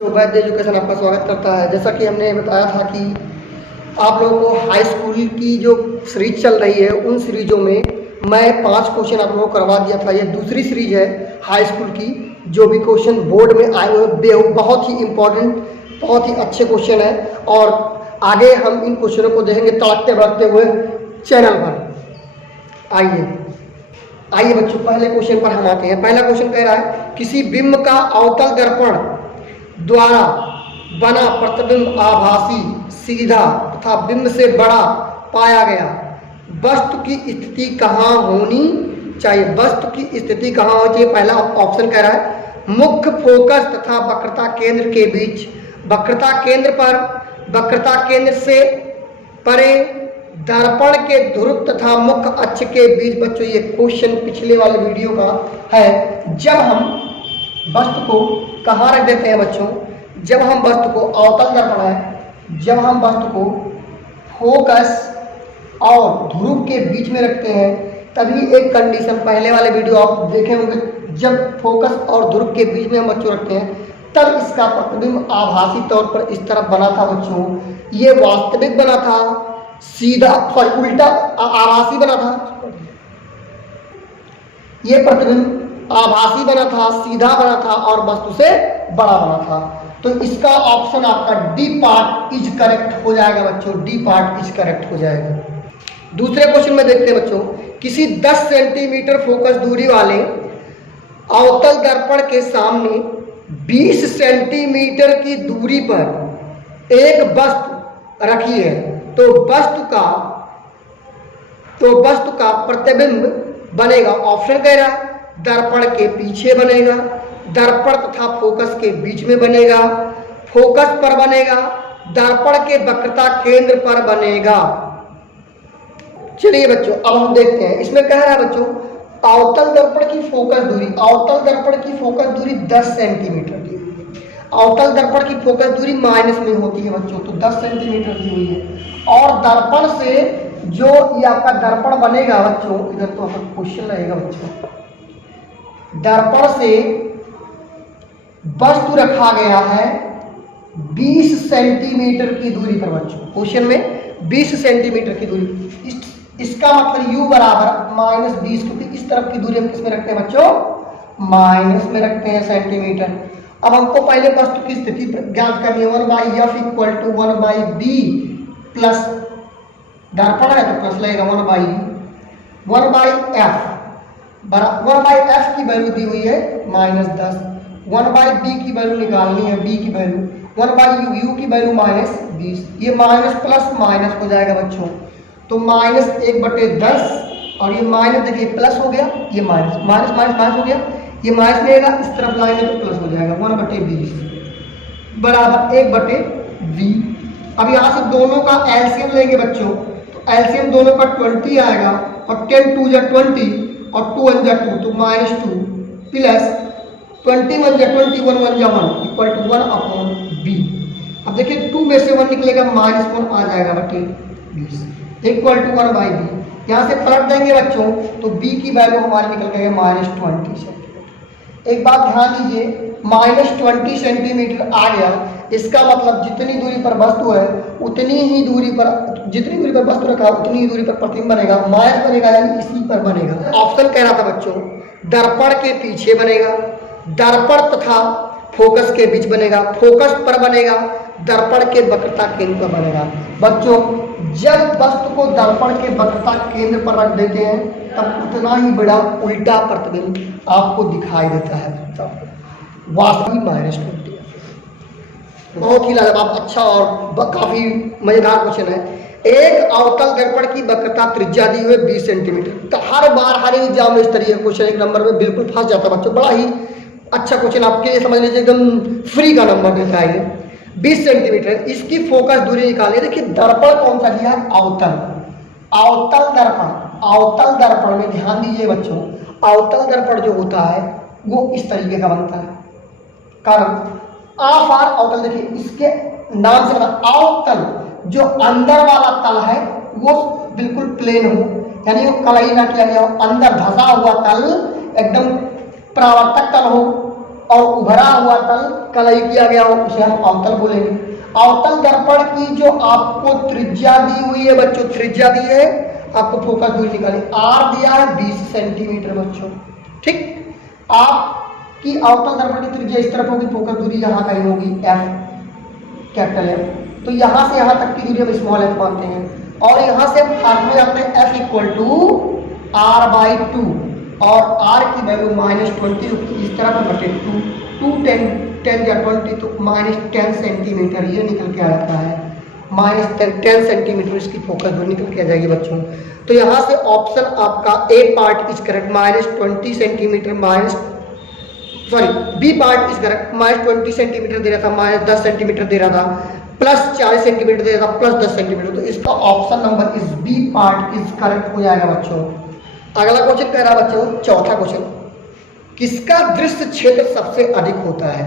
तो वैद्य एजुकेशन आपका स्वागत करता है। जैसा कि हमने बताया था कि आप लोगों को हाई स्कूल की जो सीरीज चल रही है उन सीरीजों में मैं 5 क्वेश्चन आप लोगों को करवा दिया था। ये दूसरी सीरीज है हाई स्कूल की। जो भी क्वेश्चन बोर्ड में आए हुए बहुत ही इम्पोर्टेंट, बहुत ही अच्छे क्वेश्चन है और आगे हम इन क्वेश्चनों को देखेंगे तड़कते भड़कते हुए चैनल पर। आइए बच्चों, पहले क्वेश्चन पर हम आते हैं। पहला क्वेश्चन कह रहा है किसी बिंब का अवतल दर्पण द्वारा बना प्रतिबिंब आभासी, सीधा तथा बिंब से बड़ा पाया गया। वस्तु की स्थिति कहाँ होनी चाहिए? वस्तु की स्थिति कहाँ होनी चाहिए? पहला ऑप्शन कह रहा है मुख्य फोकस तथा वक्रता केंद्र के बीच, वक्रता केंद्र पर, वक्रता केंद्र से परे, दर्पण के ध्रुव तथा मुख्य अक्ष के बीच। बच्चों ये क्वेश्चन पिछले वाले वीडियो का है। जब हम वस्तु को कहाँ रख देते हैं बच्चों? जब हम वस्तु को अवतल दर्पण है, जब हम वस्तु को फोकस और ध्रुव के बीच में रखते हैं तभी एक कंडीशन, पहले वाले वीडियो आप देखे होंगे, जब फोकस और ध्रुव के बीच में हम बच्चों रखते हैं तब इसका प्रतिबिंब आभासी तौर पर इस तरफ बना था बच्चों। ये वास्तविक बना था, सीधा उल्टा आभासी बना था। ये प्रतिबिंब आभासी बना था, सीधा बना था और वस्तु से बड़ा बना था। तो इसका ऑप्शन आपका डी पार्ट इज करेक्ट हो जाएगा बच्चों। डी पार्ट इज करेक्ट हो जाएगा। दूसरे क्वेश्चन में देखते हैं बच्चों, किसी 10 सेंटीमीटर फोकस दूरी वाले अवतल दर्पण के सामने 20 सेंटीमीटर की दूरी पर एक वस्तु रखी है तो वस्तु का प्रतिबिंब बनेगा। ऑप्शन कह रहा है दर्पण के पीछे बनेगा, दर्पण तथा फोकस के बीच में बनेगा, फोकस पर बनेगा, दर्पण के वक्रता केंद्र पर बनेगा। चलिए बच्चों अब हम देखते हैं। इसमें कह रहा है बच्चों अवतल दर्पण की फोकस दूरी, अवतल दर्पण की फोकस दूरी 10 सेंटीमीटर की हुई है। अवतल दर्पण की फोकस दूरी माइनस में होती है बच्चों, तो 10 सेंटीमीटर की हुई है। और दर्पण से जो ये आपका दर्पण बनेगा बच्चों, इधर तो आपका क्वेश्चन रहेगा बच्चों, दर्पण से वस्तु रखा गया है 20 सेंटीमीटर की दूरी पर बच्चों। क्वेश्चन में 20 सेंटीमीटर की दूरी, इसका मतलब u बराबर -20, क्योंकि इस तरफ की दूरी हम किस में रखते हैं बच्चों? माइनस में रखते हैं सेंटीमीटर। अब हमको पहले वस्तु की स्थिति ज्ञात करनी है। 1/f = 1/b प्लस दर्पण है तो प्लस लगेगा 1/f 1/f की वैल्यू दी हुई है -10, 1/b की वैल्यू निकालनी है, b की वैल्यू 1/u की वैल्यू -20। ये माइनस प्लस माइनस हो जाएगा बच्चों, तो -1/10 और ये माइनस, देखिए प्लस हो गया, ये माइनस हो गया, ये माइनस रहेगा, इस तरफ लाएंगे तो प्लस हो जाएगा 1/20 बराबर 1/v। अब यहाँ से दोनों का एलसीएम लेंगे बच्चों, तो एलसीएम दोनों का 20 आएगा और 10 2 जा 20 और 2 1 जा 2, तो -2 प्लस 20 1 जा 20, 1 1 जा 1 इक्वल टू 1/b। अब देखिए 2 में से 1 निकलेगा, -1 आ जाएगा बटे 20 इक्वल टू 1/b। यहाँ से पलट देंगे बच्चों तो b की वैल्यू हमारी निकल गई -20 सेंटीमीटर। एक बात ध्यान दीजिए, -20 सेंटीमीटर आ गया, इसका मतलब जितनी दूरी पर वस्तु है उतनी ही दूरी पर, जितनी दूरी पर वस्तु रखा उतनी ही दूरी पर प्रतिबिंब बनेगा, माइनस बनेगा यानी इसी पर बनेगा। ऑप्शन कह रहा था बच्चों दर्पण के पीछे बनेगा, दर्पण तथा फोकस के बीच बनेगा, फोकस पर बनेगा, दर्पण के वक्रता केंद्र पर बनेगा। बच्चों जब वस्तु को दर्पण के वक्रता केंद्र पर रख देते हैं तब उतना ही बड़ा उल्टा प्रतिबिंब आपको दिखाई देता है। वास्तविक -20। बहुत ही लाजवाब, अच्छा और काफी मजेदार क्वेश्चन है। एक अवतल दर्पण की वक्रता त्रिज्या दी हुई 20 सेंटीमीटर। तो हर बार हर एग्जाम में इस तरह का क्वेश्चन एक नंबर में बिल्कुल फंस जाता है बच्चों। बड़ा ही अच्छा क्वेश्चन आपके लिए, समझ लीजिए एकदम फ्री का नंबर देता है। 20 सेंटीमीटर, इसकी फोकस दूरी निकालिए। देखिए दर्पण कौन सा दिया है? अवतल दर्पण। अवतल दर्पण में ध्यान दीजिए बच्चों, अवतल दर्पण जो होता है वो इस तरीके का बनता है। कारण आफार अवतल, देखिए इसके नाम से अवतल, जो अंदर वाला तल है वो बिल्कुल प्लेन हो, यानी वो कलाई ना किया गया हो, अंदर धसा हुआ तल एकदम परावर्तक तल हो, और उभरा हुआ तल कलई किया गया हो उसे हम अवतल बोलेंगे। अवतल दर्पण की जो आपको त्रिज्या दी हुई है बच्चों, त्रिज्या दी है, आपको फोकस दूरी निकाली, आर दिया है 20 सेंटीमीटर बच्चों। ठीक, आपकी अवतल दर्पण की त्रिज्या इस तरफ होगी, फोकस दूरी यहाँ कहीं होगी एफ, कैपिटल एफ। तो यहाँ से यहाँ तक की दूरी हम स्मॉल एफ मानते हैं, और यहाँ से हम फार्मूला जानते हैं F equal to R by 2, और r की वैल्यू -20 इस तरफ बटे 2 10 या 20 तो -10 सेंटीमीटर ये निकल के आता है, -10 सेंटीमीटर इसकी फोकस दूरी निकल के आ जाएगी बच्चों। तो यहाँ से ऑप्शन आपका A part is correct, -20 centimetre B part is correct. -20 centimetre दे रहा था, -10 सेंटीमीटर दे रहा था, +40 सेंटीमीटर दे रहा था, +10 सेंटीमीटर, तो इसका option number is B part is correct हो जाएगा बच्चों। अगला क्वेश्चन कह रहा है बच्चों, चौथा क्वेश्चन, किसका दृश्य क्षेत्र सबसे अधिक होता है?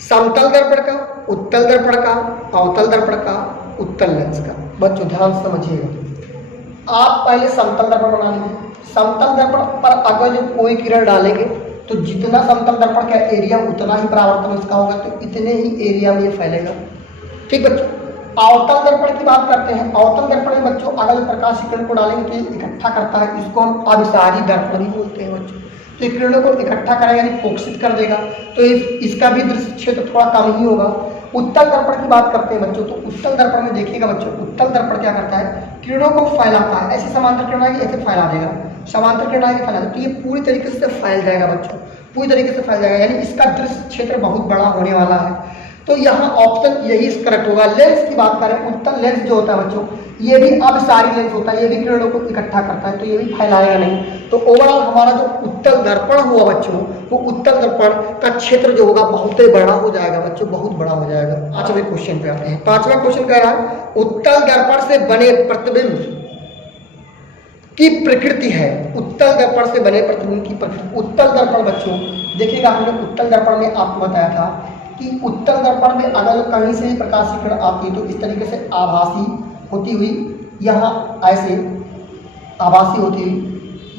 समतल दर्पण का, उत्तल दर्पण का, अवतल दर्पण का, उत्तल लेंस का। बच्चों ध्यान से समझिएगा, आप पहले समतल दर्पण बना लीजिए। समतल दर्पण पर अगर जो कोई किरण डालेंगे तो जितना समतल दर्पण का एरिया उतना ही परावर्तन इसका होगा, तो इतने ही एरिया में ये फैलेगा। ठीक बच्चों, अवतल दर्पण की बात करते हैं। अवतल दर्पण में बच्चों अगर प्रकाश किरण को डालेंगे तो ये इकट्ठा करता है, इसको हम अभिसारी दर्पण भी बोलते हैं बच्चों। तो किरणों को इकट्ठा करेगा यानी फोकसित कर देगा, तो इसका भी दृश्य क्षेत्र थोड़ा कम ही होगा। उत्तल दर्पण की बात करते हैं बच्चों, तो उत्तल दर्पण में देखिएगा बच्चों, उत्तल दर्पण क्या करता है, किरणों को फैलाता है। ऐसे समांतर किरण आएगी ऐसे फैला देगा, समांतर किरण आएगी फैला देगा, तो ये पूरी तरीके से फैल जाएगा बच्चों, पूरी तरीके से फैल जाएगा, यानी इसका दृश्य क्षेत्र बहुत बड़ा होने वाला है। तो यहाँ ऑप्शन यही करेक्ट होगा। लेंस की बात करें, उत्तल लेंस जो होता है बच्चों, ये भी अभिसारी लेंस होता है, ये भी किरणों को इकट्ठा करता है, तो ये भी फैलाएगा नहीं। तो ओवरऑल हमारा जो उत्तल दर्पण हुआ बच्चों, वो उत्तल दर्पण का क्षेत्र जो होगा बहुत ही बड़ा हो जाएगा बच्चों, बहुत बड़ा हो जाएगा। पांचवें क्वेश्चन पे आते हैं। पांचवा क्वेश्चन कह रहा है, उत्तल दर्पण से बने प्रतिबिंब की प्रकृति है। उत्तल दर्पण से बने प्रतिबिंब की प्रकृति। उत्तल दर्पण बच्चों देखिएगा, हमने उत्तल दर्पण में आपको बताया था कि उत्तल दर्पण में अगर कहीं से भी प्रकाश किरण आती है तो इस तरीके से आभासी होती हुई, यहाँ ऐसे आभासी होती हुई,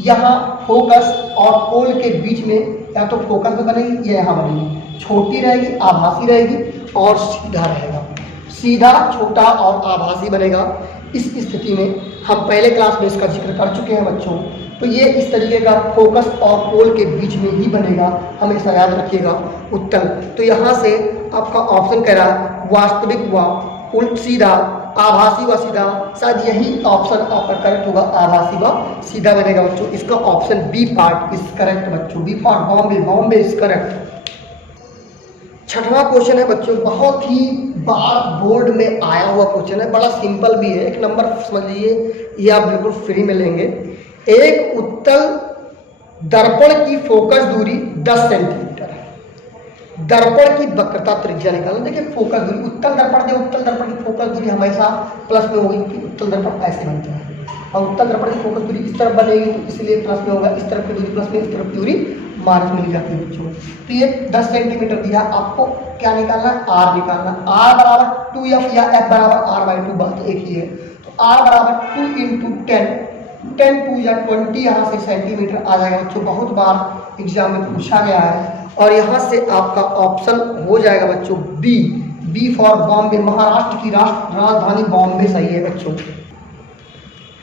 यहाँ फोकस और पोल के बीच में या तो फोकस में बनेगी या यहाँ बनेगी, छोटी रहेगी, आभासी रहेगी और सीधा रहेगा, सीधा, छोटा और आभासी बनेगा। इस स्थिति में हम पहले क्लास में इसका जिक्र कर चुके हैं बच्चों। तो ये इस तरीके का फोकस और पोल के बीच में ही बनेगा, हमेशा याद रखिएगा उत्तल। तो यहाँ से आपका ऑप्शन कह रहा है वास्तविक व उल्ट सीधा, आभासी व सीधा, शायद यही ऑप्शन आपका करेक्ट होगा, आभासी व सीधा बनेगा बच्चों। इसका option B part is correct बच्चों, B for Bombay, Bombay is correct. छठवां क्वेश्चन है बच्चों, बहुत ही बार बोर्ड में आया हुआ क्वेश्चन है, बड़ा सिंपल भी है, एक नंबर समझ लीजिए, ये आप बिल्कुल फ्री में लेंगे। एक उत्तल दर्पण की फोकस दूरी 10 सेंटीमीटर है, दर्पण की वक्रता त्रिज्या निकालना। देखिए फोकस दूरी, उत्तल दर्पण की फोकस दूरी हमेशा प्लस में होगी क्योंकि उत्तल दर्पण ऐसे बनता है, और उत्तल दर्पण की फोकस दूरी इस तरफ बनेगी तो इसलिए प्लस में होगा, इस तरफ की दूरी प्लस में, इस तरफ की दूरी माइनस में मिल जाती है बच्चों। तो ये 10 सेंटीमीटर दिया, आपको क्या निकालना है, आर निकालना। आर बराबर 2f या f बराबर r/2, बात एक ही है। तो r बराबर 2 × 10 2 या 20 यहाँ से सेंटीमीटर आ जाएगा बच्चों, बहुत बार एग्जाम में पूछा गया है। और यहाँ से आपका ऑप्शन हो जाएगा बच्चों B, B for Bombay, Maharashtra की राजधानी बॉम्बे सही है बच्चों।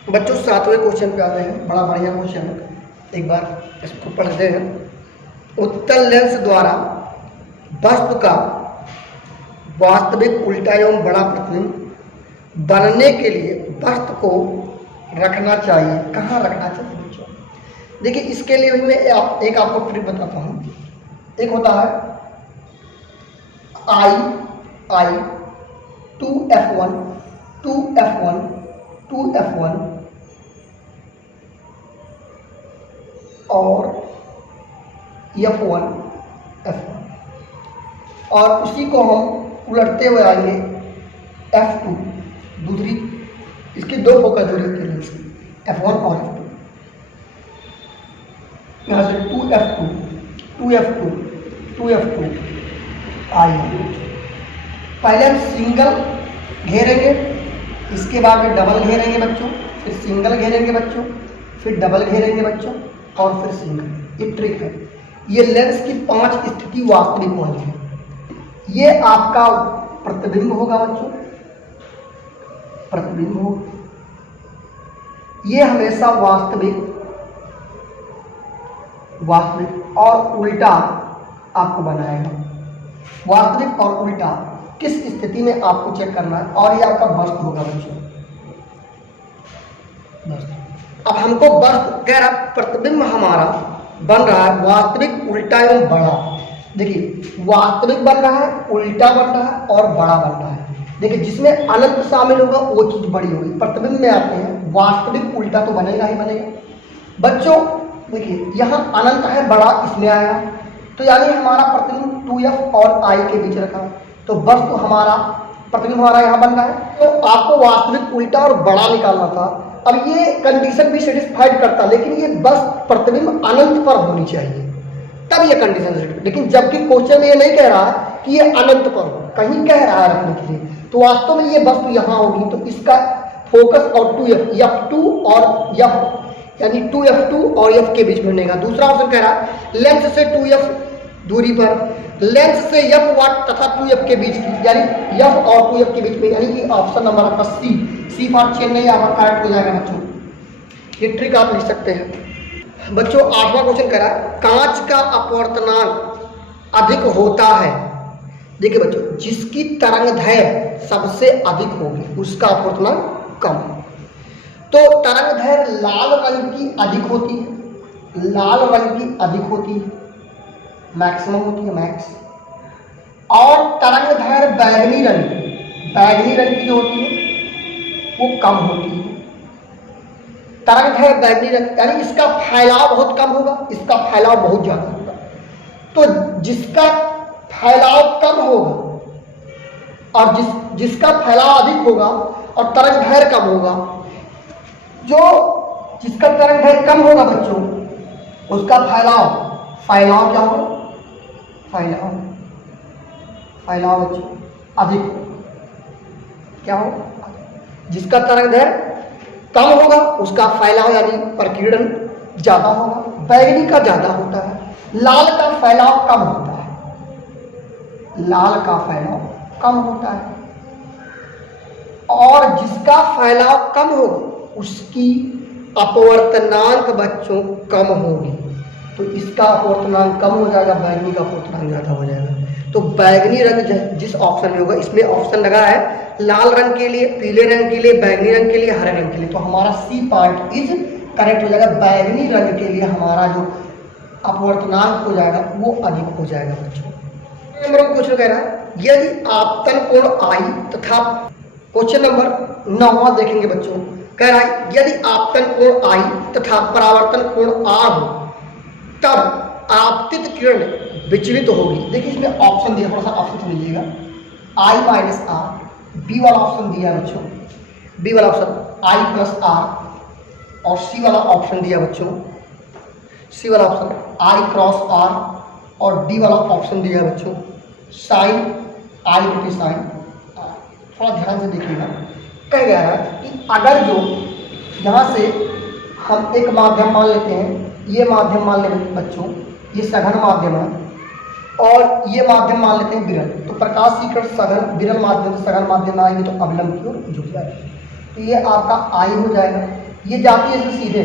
बच्चों 7वें क्वेश्चन पे आते हैं, बड़ा बढ़िया क्वेश्चन है, एक बार इसको पढ़ते हैं। उत्तल लेंस द्वारा वस्तु का वास्तविक उल्टा एवं बड़ा प्रतिबिंब बनने के लिए वस्तु को रखना चाहिए, कहाँ रखना चाहिए बच्चों? देखिए इसके लिए भी मैं एक आपको ट्रिक बताता हूँ। एक होता है I 2f1 2f1 2f1 और f1 f1, और उसी को हम उलटते हुए आएंगे f2, दूसरी इसकी दो फोकस दूरी के लिए f1 और f2, यहाँ से 2f2 2f2 2f2 आइए। पहले हम सिंगल घेरेंगे, इसके बाद में डबल घेरेंगे बच्चों, फिर सिंगल घेरेंगे बच्चों, फिर डबल घेरेंगे बच्चों, और फिर सिंगल। ये ट्रिक है, ये लेंस की 5 स्थिति वास्तविक होनी है। ये आपका प्रतिबिंब होगा बच्चों, प्रतिबिंब हो, ये हमेशा वास्तविक और उल्टा आपको बनाएगा। वास्तविक और उल्टा किस स्थिति में आपको चेक करना है, और ये आपका वस्तु होगा बच्चों। अब हमको वस्तु कह रहा प्रतिबिंब हमारा बन रहा है वास्तविक, उल्टा एवं बड़ा। देखिए वास्तविक बन रहा है, उल्टा बन रहा है और बड़ा बन रहा है। देखिए जिसमें अनंत शामिल होगा वो चीज बड़ी होगी। प्रतिबिंब में आते हैं वास्तविक उल्टा तो बनेगा ही बनेगा बच्चों। देखिए यहाँ अनंत है, बड़ा इसमें आया, तो यानी हमारा प्रतिबिंब 2f और I के बीच रखा, तो वस्तु हमारा प्रतिबिंब हमारा यहाँ बन रहा है। तो आपको वास्तविक उल्टा और बड़ा निकालना था। अब ये कंडीशन भी सेटिस्फाइड करता, लेकिन ये बस प्रतिबिंब अनंत पर होनी चाहिए, तब ये कंडीशन सेटिस्फाइड। लेकिन जबकि क्वेश्चन में ये नहीं कह रहा कि ये अनंत पर हो, कहीं कह रहा है रखने के लिए, तो वास्तव में ये वस्तु यहाँ होगी। तो इसका फोकस और 2f, f2 और f यानी 2f2 और f के बीच में बनेगा। दूसरा ऑप्शन कह रहा है लेंस से 2f दूरी पर, लेंस से f वाट तथा 2f के बीच की, यानी f और 2f के बीच में, यानी कि ऑप्शन नंबर आपका सी फॉर चेन्नई आपका करेक्ट हो जाएगा बच्चों। ये ट्रिक आप लिख सकते हैं बच्चों। 8वां क्वेश्चन कह रहा है कांच का अपवर्तनांक अधिक होता है। देखिए बच्चों, जिसकी तरंगदैर्घ्य सबसे अधिक होगी उसका अपवर्तनांक कम। तो तरंगदैर्घ्य लाल रंग की अधिक होती है, लाल रंग की अधिक होती है, मैक्सिमम होती है मैक्स। और तरंगदैर्घ्य बैगनी रंग की जो होती है वो कम होती है। तरंगदैर्घ्य बैगनी रंग यानी इसका फैलाव बहुत कम होगा, इसका फैलाव बहुत ज्यादा होगा। तो जिसका फैलाव कम होगा और जिसका फैलाव अधिक होगा और तरंगदैर्घ्य कम होगा, जो जिसका तरंगदैर्घ्य कम होगा बच्चों उसका फैलाव क्या होगा, फैलाव बच्चों अधिक क्या होगा। जिसका तरंगदैर्घ्य कम होगा उसका फैलाव यानी प्रकीर्णन ज्यादा होगा। बैगनी का ज्यादा होता है, लाल का फैलाव कम होता है, लाल का फैलाव कम होता है। और जिसका फैलाव कम होगा उसकी अपवर्तनांक बच्चों कम होगी, तो इसका अपवर्तनांक कम हो जाएगा, बैगनी का अपवर्तनांक ज्यादा हो जाएगा। तो बैगनी रंग जिस ऑप्शन में होगा, इसमें ऑप्शन लगा है लाल रंग के लिए, पीले रंग के लिए, बैगनी रंग के लिए, हरे रंग के लिए, तो हमारा सी पार्ट इज करेक्ट हो जाएगा। बैगनी रंग के लिए हमारा जो अपवर्तनांक हो जाएगा वो अधिक हो जाएगा बच्चों। नंबर क्वेश्चन कह रहा है यदि आपतन कोण I तथा क्वेश्चन नंबर 9वां देखेंगे बच्चों, कह रहा है यदि आपतन कोण I तथा परावर्तन कोण R हो तब आपतित किरण विचलित होगी। देखिए इसमें ऑप्शन दिया, थोड़ा सा ऑप्शन समझिएगा। I माइनस R, बी वाला ऑप्शन दिया बच्चों, बी वाला ऑप्शन I प्लस R, और सी वाला ऑप्शन दिया बच्चों, सी वाला ऑप्शन I क्रॉस R, और डी वाला ऑप्शन दिया बच्चों साइन I बटे साइन R। थोड़ा ध्यान से देखिएगा। कह गया है कि अगर जो यहाँ से हम एक माध्यम मान लेते हैं, ये माध्यम मान लेते बच्चों, ये सघन माध्यम है, और ये माध्यम मान लेते हैं विरल, तो प्रकाश की किरण सघन विरल माध्यम से सघन माध्यम में आएगी तो अवलंब की ओर झुक जाएगी, तो ये आपका I हो जाएगा। ये जाती है इसमें सीधे,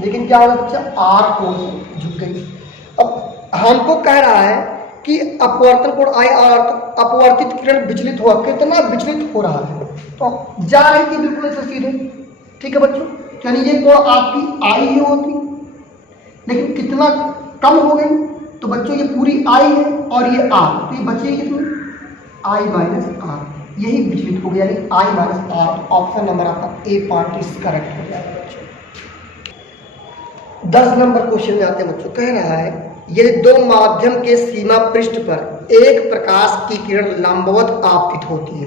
लेकिन क्या होगा बच्चा, R कोण से झुक गई। अब हमको कह रहा है कि अपवर्तन कोण I और अपवर्तित किरण विचलित हुआ, कितना विचलित हो रहा है, तो जा रही थी बिल्कुल ऐसे सीधे। ठीक है बच्चों, यानी ये कोण आपकी I ही होती, लेकिन कितना कम हो गई, तो बच्चों ये पूरी I है और ये R, तो ये बचेगी कितनी, I माइनस R, यही विचलित हो गया, यानी I minus R। Option number आपका ए पार्ट इज करेक्ट हो जाएगा बच्चों। 10 नंबर क्वेश्चन में आते हैं बच्चों, कह रहा है यदि दो माध्यम के सीमा पृष्ठ पर एक प्रकाश की किरण लंबवत आपतित होती है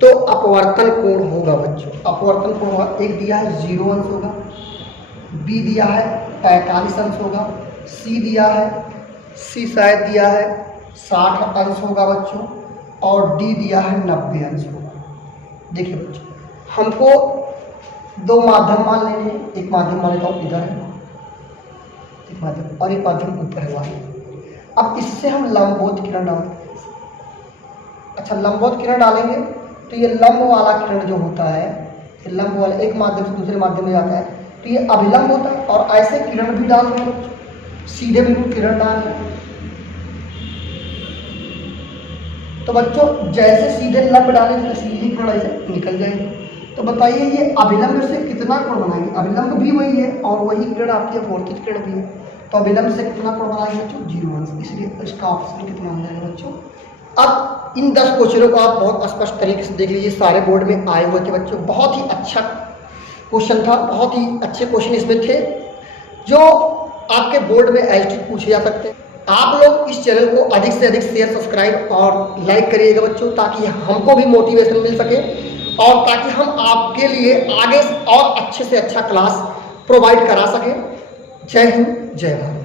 तो अपवर्तन कोण होगा बच्चों। अपवर्तन कोण होगा, एक दिया है 0 अंश होगा, बी दिया है 45 अंश होगा, सी दिया है, सी शायद दिया है 60 अंश होगा बच्चों, और डी दिया है 90 अंश होगा। देखिए बच्चों, हमको दो माध्यम मान लेने हैं, एक माध्यम मान लेता हूँ इधर है, एक माध्यम और एक माध्यम ऊपर है वाई। अब इससे हम लंबवत किरण डालते हैं। अच्छा, लंबवत किरण डालेंगे तो ये लंब वाला किरण जो होता है, ये लंब वाला एक माध्यम से दूसरे माध्यम में जाता है तो ये अभिलंब होता है। और ऐसे किरण भी डाल रहे हैं, सीधे बिल्कुल किरण डाल रहे हैं। तो बच्चों जैसे सीधे लंब डालेंगे सीधी किरण ऐसे निकल जाएगी। तो बताइए ये अभिलंब से कितना कोण बनाएंगे? अभिलंब भी वही है और वही किरण आपकी अवरोधित किरण भी है। तो अभिलंब से कितना कोण बनाएंगे बच्चों? 0 अंश। इसलिए इसका ऑप्शन कितना हो जाएगा बच्चों? अब इन 10 क्वेश्चनों को आप बहुत स्पष्ट तरीके से देख लीजिए, सारे बोर्ड में आए हुए थे बच्चों। बहुत ही अच्छा क्वेश्चन था, बहुत ही अच्छे क्वेश्चन इसमें थे जो आपके बोर्ड में एलटी पूछे जा सकते हैं। आप लोग इस चैनल को अधिक से अधिक शेयर, सब्सक्राइब और लाइक करिएगा बच्चों, ताकि हमको भी मोटिवेशन मिल सके और ताकि हम आपके लिए आगे और अच्छे से अच्छा क्लास प्रोवाइड करा सकें। जय हिंद, जय भारत।